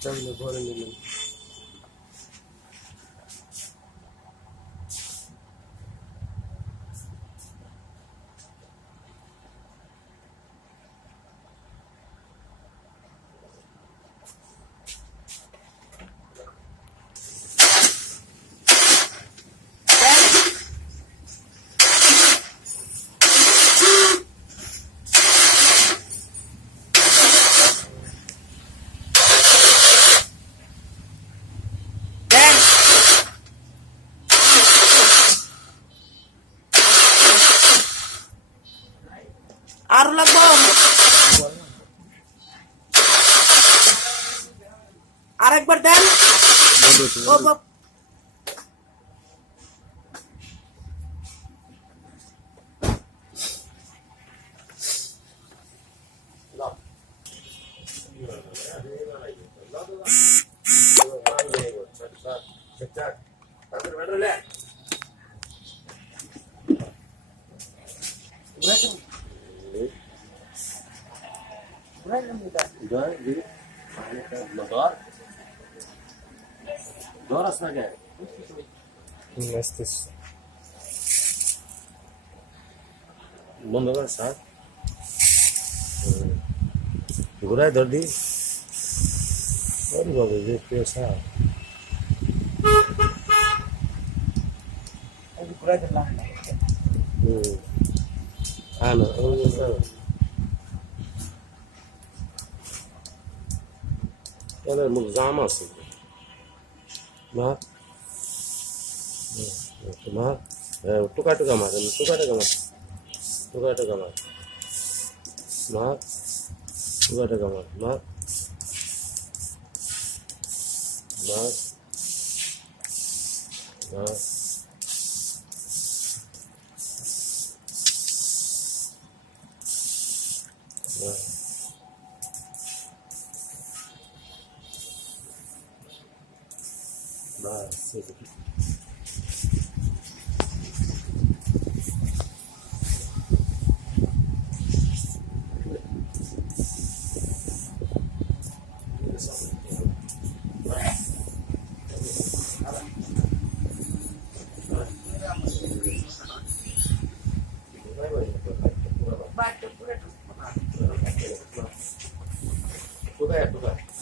Tabii böyle mi? आरु लगबो আর একবার দেন ও Doras na gel. Nestes. Bunda var sağ. Buraya dördü. Doğru doğru yapıyor sağ. అది కూడా దిలా Ano, Ela é muito zamassa. Mas, tuka tuka mas, tuka tuka mas, tuka tuka mas, tuka tuka mas, bate pura tuka.